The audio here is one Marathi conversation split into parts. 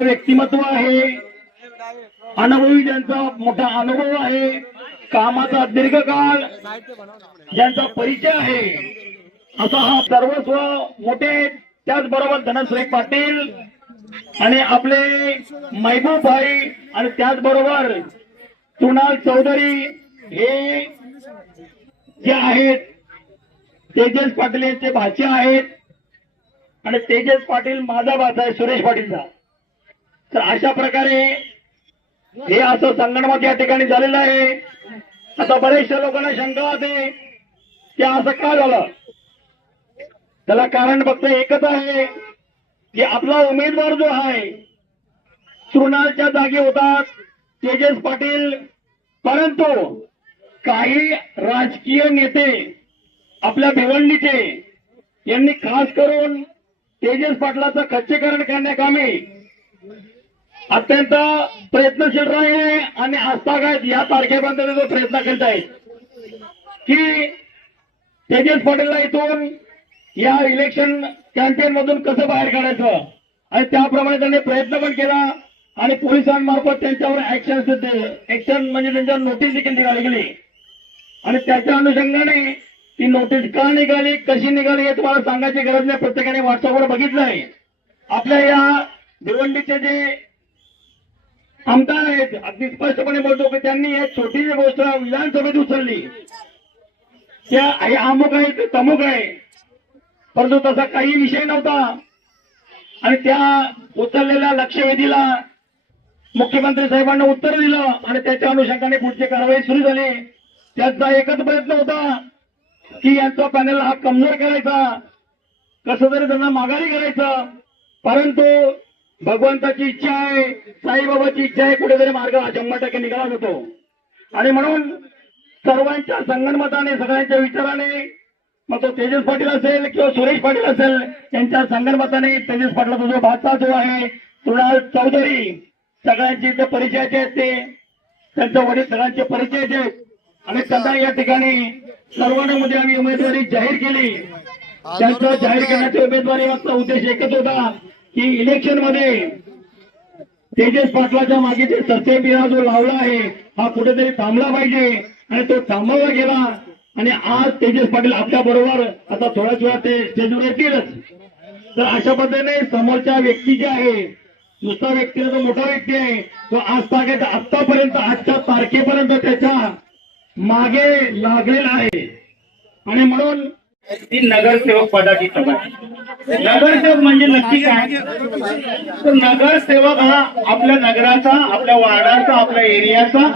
व्यक्तिमत्व आहे, अनुभवी ज्यांचा मोठा अनुभव आहे, कामाचा दीर्घकाळ ज्यांचा परिचय आहे, असा हा सर्वस्व मोठे. त्याचबरोबर धनश्री पाटील आणि आपले महबूब भाई आणि त्याचबरोबर कुणाल चौधरी हे जे आहेत तेजस पाटील यांचे भाचे आहेत आणि तेजस पाटील माझा भाचा आहे सुरेश पाटीलचा. तर अशा प्रकारे हे असं संगणमत या ठिकाणी झालेलं आहे. आता बरेचशा लोकांना शंका होते की असं का झालं. त्याला कारण फक्त एकच आहे की आपला उमेदवार जो आहे तृणालच्या जागी होता तेजस पाटील, परंतु काही राजकीय नेते आपल्या भिवंडीचे यांनी खास करून तेजस पाटलाचं खच्चीकरण करण्याकामी अत्यंत प्रयत्नशील राहिले आणि आजतागायत या तारखेपर्यंत जो प्रयत्न करत आहेत की तेजस पाटीलला इथून या इलेक्शन कॅम्पेन मधून कसं बाहेर काढायचं आणि त्याप्रमाणे त्यांनी प्रयत्न पण केला आणि पोलिसांमार्फत त्यांच्यावर ऍक्शन म्हणजे त्यांच्यावर नोटीस देखील निघाली गेली आणि त्याच्या अनुषंगाने ती नोटीस का निघाली, कशी निघाली हे तुम्हाला सांगायची गरज नाही. प्रत्येकाने व्हॉट्सअपवर बघितलंय. आपल्या या भिवंडीचे जे आमदार आहेत अगदी स्पष्टपणे बोलतो की त्यांनी एक छोटीशी गोष्ट विधानसभेत उचलली. त्या अमुक आहे ते तमुक आहे, परंतु तसा काही विषय नव्हता आणि त्या उचललेल्या लक्षवेधीला मुख्यमंत्री साहेबांना उत्तर दिलं आणि त्याच्या अनुषंगाने पुढची कारवाई सुरू झाली. त्याचा एकच प्रयत्न होता की यांचा पॅनल हा कमजोर करायचा, कसं तरी त्यांना माघारी करायचं. परंतु भगवंताची इच्छा आहे, साईबाबाची इच्छा आहे, कुठेतरी मार्ग 100% निघाला होतो आणि म्हणून सर्वांच्या संगनमताने सगळ्यांच्या विचाराने मग तो तेजस पाटील असेल किंवा सुरेश पाटील असेल त्यांच्या संगनमताने तेजस पाटलाचा जो भाचा जो आहे कुणाल चौधरी सगळ्यांचे इथे परिचयाचे आहेत, ते त्यांच्या वडील सगळ्यांचे परिचयाचे आहेत आणि त्यांना या ठिकाणी सर्वांमध्ये आम्ही उमेदवारी जाहीर केली. त्यांचं जाहीर करण्याच्या उमेदवारी मागचा उद्देश एकच होता की इलेक्शन मध्ये तेजस पाटलाच्या मागे जे सत्तेपिरा जो लावला आहे हा कुठेतरी थांबला पाहिजे आणि तो थांबवला गेला आणि आज तेजस पाटील आपल्या बरोबर आता थोड्याच वेळात ते स्टेजवर येतीलच. तर अशा पद्धतीने समोरच्या व्यक्ती जे आहे, नुसता व्यक्ती तो मोठा व्यक्ती आहे, तो आतापर्यंत आजच्या तारखेपर्यंत त्याच्या मागे लागलेला आहे आणि म्हणून ती नगरसेवक पदाची सभा. नगरसेवक म्हणजे नक्की काय, तर नगरसेवक हा आपल्या नगराचा, आपल्या वार्डाचा, आपल्या एरियाचा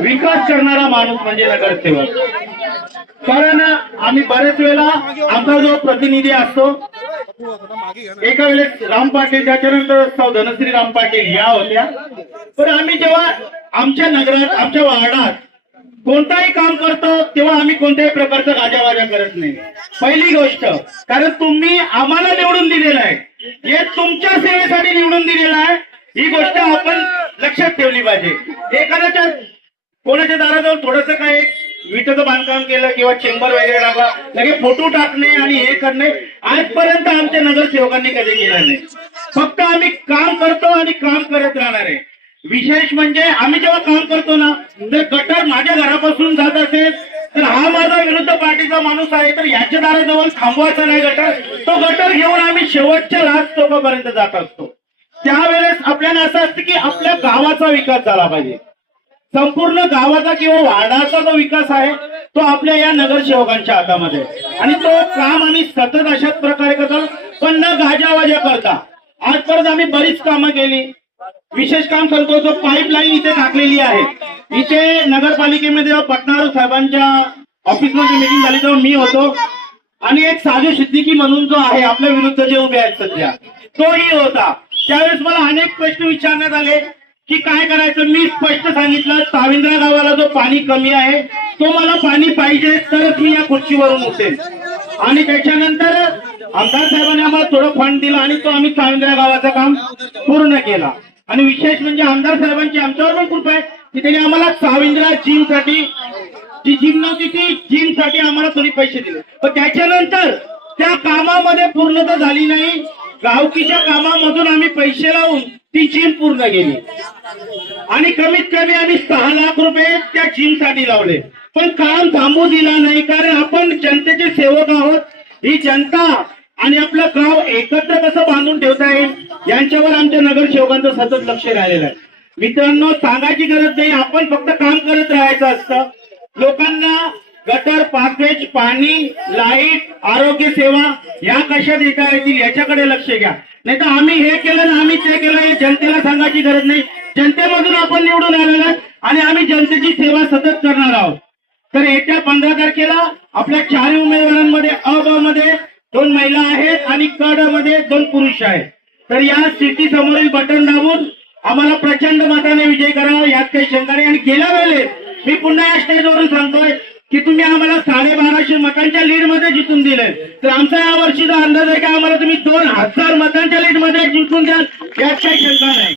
विकास करणारा माणूस म्हणजे नगरसेवक. कारण आम्ही बरेच वेळेला आमचा जो प्रतिनिधी असतो, एका वेळेस राम पाटील त्याच्यानंतर धनश्री राम पाटील या होत्या, पण आम्ही जेव्हा आमच्या नगरात आमच्या वार्डात कोणताही काम करतो तेव्हा आम्ही कोणत्याही प्रकारचा गाजावाजा करत नाही. पहिली गोष्ट, कारण तुम्ही आम्हाला निवडून दिलेलं आहे, हे तुमच्या सेवेसाठी निवडून दिलेलं आहे, ही गोष्ट आपण लक्षात ठेवली पाहिजे. एखाद्याच्या कोणाच्या दाराजवळ थोडंसं काय विटेचं बांधकाम केलं किंवा चेंबर वगैरे टाकला, लगेच फोटो टाकणे आणि हे करणे आजपर्यंत आमच्या नगरसेवकांनी कधी केलं नाही. फक्त आम्ही काम करतो आणि काम करत राहणार आहे. विशेष म्हणजे आम्ही जेव्हा काम करतो ना, तर गटर माझ्या घरापासून जात असेल तर हा माझा विरुद्ध पार्टीचा माणूस आहे, तर याच्या दाराजवळ थांबवायचा नाही गटर, तो गटर घेऊन आम्ही शेवटच्या लास्ट टोकापर्यंत जात असतो. त्यावेळेस आपल्याला असं असतं की आपल्या गावाचा विकास झाला पाहिजे. संपूर्ण गावाचा किंवा वार्डाचा जो विकास आहे तो आपल्या या नगरसेवकांच्या हातामध्ये आणि तो काम आम्ही सतत अशाच प्रकारे करतो, पण न गाजावाजा करता. आजपर्यंत आम्ही बरीच कामं केली. विशेष काम करतो, जो पाईपलाईन इथे टाकलेली आहे, इथे नगरपालिकेमध्ये पटनारू साहेबांच्या ऑफिसमध्ये मीटिंग झाली तेव्हा मी होतो आणि एक साजू सिद्दीकी म्हणून जो आहे आपल्या विरुद्ध जे उभे आहेत सध्या, तोही होता. त्यावेळेस मला अनेक प्रश्न विचारण्यात आले की काय करायचं. मी स्पष्ट सांगितलं, साविंद्रा गावाला जो पाणी कमी आहे तो मला पाणी पाहिजे तरच मी या खुर्चीवरून उठेल. आणि त्याच्यानंतर आमदार साहेबांनी आम्हाला थोडं फंड दिलं आणि तो आम्ही साविंद्रा गावाचं काम पूर्ण केला. आणि विशेष म्हणजे आमदार साहेबांची आमच्यावर पण कृपा आहे की त्यांनी आम्हाला साविंद्रा जिमसाठी, जी जिम नव्हती ती जिमसाठी आम्हाला थोडी पैसे दिले. पण त्याच्यानंतर त्या कामामध्ये पूर्णता झाली नाही. गावकीच्या कामामधून आम्ही पैसे लावून ती जिम पूर्ण केली आणि कमीत कमी आम्ही 6 लाख रुपये त्या जिमसाठी लावले, पण काम थांबू दिला नाही, कारण आपण जनतेचे सेवक आहोत. ही जनता आणि आपलं गाव एकत्र कसं बांधून ठेवता येईल यांच्यावर आमच्या नगरसेवकांचं सतत लक्ष राहिलेलं आहे. मित्रांनो, सांगायची गरज नाही, आपण फक्त काम करत राहायचं असतं. लोकांना गटर, पासेज, पाणी, लाईट, आरोग्य सेवा या कशा देता येतील याच्याकडे लक्ष घ्या. नाही तर आम्ही हे केलं ना आम्ही ते केलं हे जनतेला सांगायची गरज नाही. जनतेमधून आपण निवडून आलेलो आहे आणि आम्ही जनतेची सेवा सतत करणार आहोत. तर येत्या 15 तारखेला आपल्या 4 उमेदवारांमध्ये अ ब मध्ये 2 महिला आहेत आणि क ड मध्ये 2 पुरुष आहेत. तर या स्थिती समोरील बटन दाबून आम्हाला प्रचंड मताने विजय करावा, यात काही शंका नाही. आणि गेल्या वेळेस मी पुन्हा या स्टेजवरून सांगतोय,